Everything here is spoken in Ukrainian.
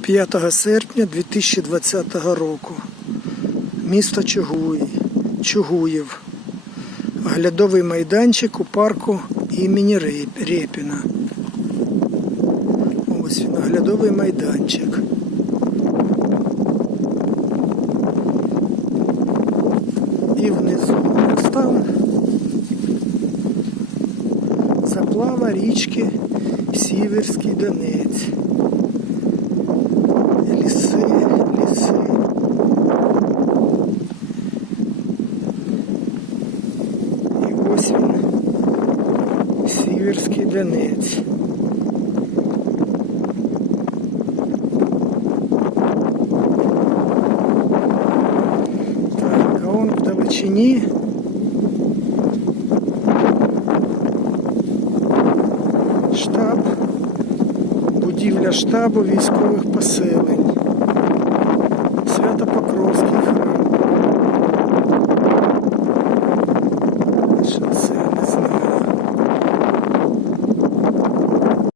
5 серпня 2020 року. Місто Чугуї, Чугуїв. Оглядовий майданчик у парку імені Реп- Рєпіна. Ось він, оглядовий майданчик. І внизу там заплава річки Сіверський Донець. ось він. Сіверський Донець. Так, а он в далечині. Штаб, будівля штабу військових поселень. Свято Покровських.